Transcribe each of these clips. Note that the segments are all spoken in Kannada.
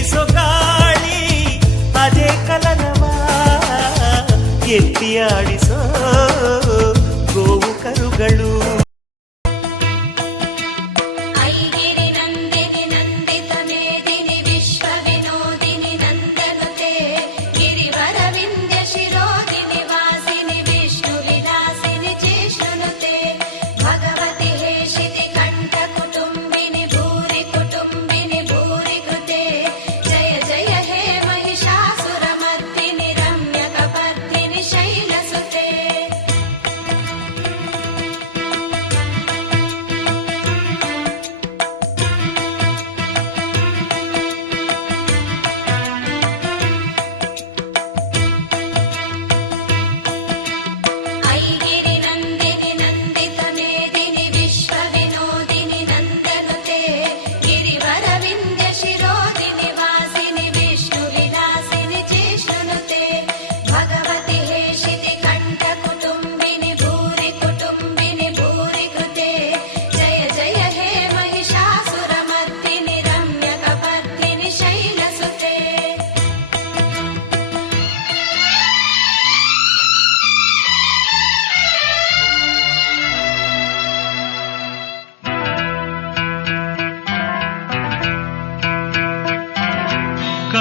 ಬೀಸೋ ಗಾಳಿ ಅದೇ ಕಲನವ ಎತ್ತಿ ಆಡಿಸೋ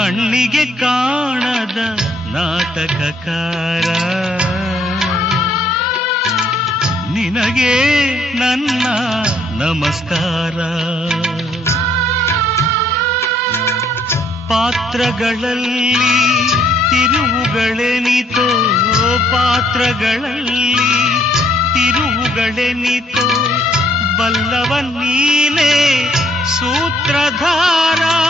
ಕಣ್ಣಿಗೆ ಕಾಣದ ನಾಟಕಕಾರ. ನಿನಗೆ ನನ್ನ ನಮಸ್ಕಾರ. ಪಾತ್ರಗಳಲ್ಲಿ ತಿರುವುಗಳೆನಿತೋ ಪಾತ್ರಗಳಲ್ಲಿ ತಿರುವುಗಳೆನಿತೋ ಬಲ್ಲವ ನೀನೇ ಸೂತ್ರಧಾರ.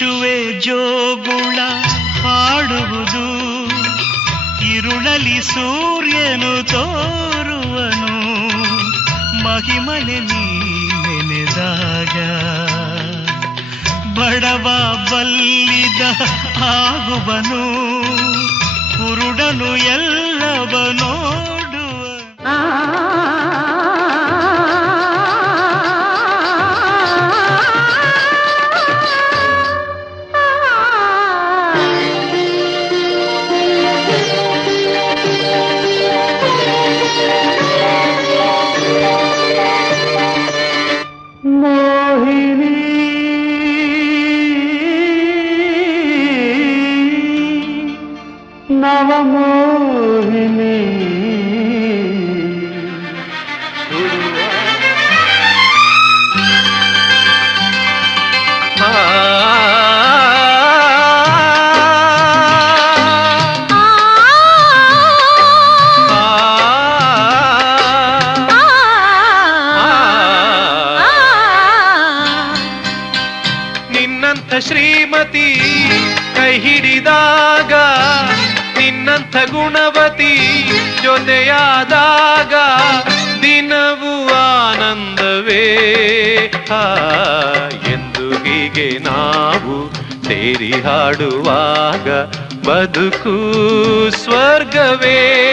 ಶಿಶುವೆ ಜೋಗುಳ ಹಾಡುವುದು. ಇರುಳಲಿ ಸೂರ್ಯನು ತೋರುವನು. ಮಹಿಮನೆ ನೀ ನೆನೆದಾಗ. ಬಡವ ಬಲ್ಲಿದ ಆಗುವನು. ಕುರುಡನು ಎಲ್ಲವ మోహిని నవమోహిని. ನಿನ್ನಂಥ ಶ್ರೀಮತಿ ಕೈ ಹಿಡಿದಾಗ, ನಿನ್ನಂಥ ಗುಣವತಿ ಜೊತೆಯಾದಾಗ, ದಿನವೂ ಆನಂದವೇ. ಎಂದು ಹೀಗೆ ನಾವು ಸೇರಿ ಹಾಡುವಾಗ ಬದುಕು ಸ್ವರ್ಗವೇ.